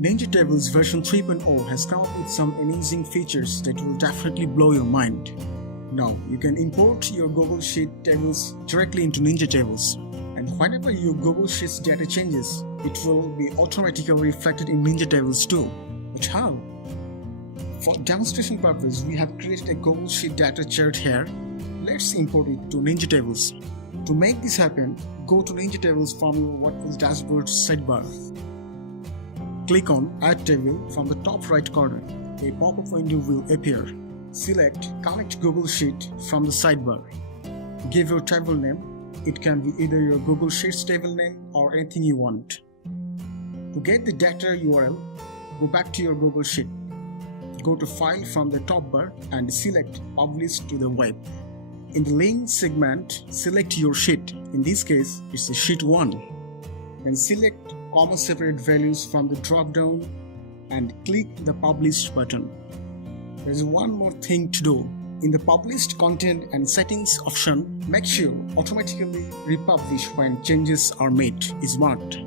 Ninja Tables version 3.0 has come up with some amazing features that will definitely blow your mind. Now, you can import your Google Sheet tables directly into Ninja Tables, and whenever your Google Sheets data changes, it will be automatically reflected in Ninja Tables too. But how? For demonstration purpose, we have created a Google Sheet data chart here. Let's import it to Ninja Tables. To make this happen, go to Ninja Tables from your WordPress dashboard sidebar. Click on Add Table from the top right corner. A pop-up window will appear. Select Connect Google Sheet from the sidebar. Give your table name. It can be either your Google Sheets table name or anything you want. To get the data URL, go back to your Google Sheet. Go to File from the top bar and select Publish to the Web. In the link segment, select your sheet. In this case, it's a Sheet 1. Then select comma separate values from the drop down and click the Publish button. There's one more thing to do. In the Published Content and Settings option, make sure Automatically Republish when changes are made is marked.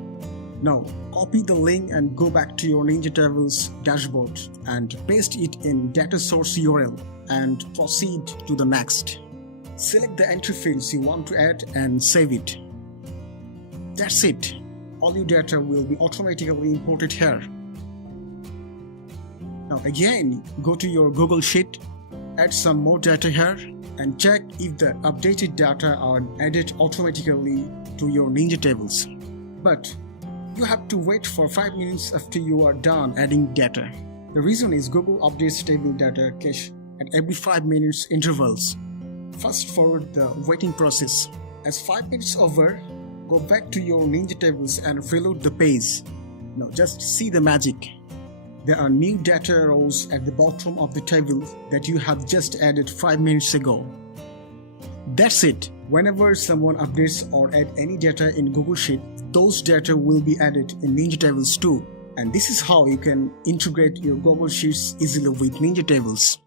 Now, copy the link and go back to your Ninja Tables dashboard and paste it in data source URL and proceed to the next. Select the entry fields you want to add and save it. That's it. All your data will be automatically imported here. Now again, go to your Google Sheet, add some more data here and check if the updated data are added automatically to your Ninja Tables. But you have to wait for 5 minutes after you are done adding data. The reason is Google updates table data cache at every 5 minutes intervals. Fast forward the waiting process. As 5 minutes over, go back to your Ninja Tables and reload the page. Now just see the magic. There are new data rows at the bottom of the table that you have just added 5 minutes ago. That's it. Whenever someone updates or add any data in Google Sheet, those data will be added in Ninja Tables too. And this is how you can integrate your Google Sheets easily with Ninja Tables.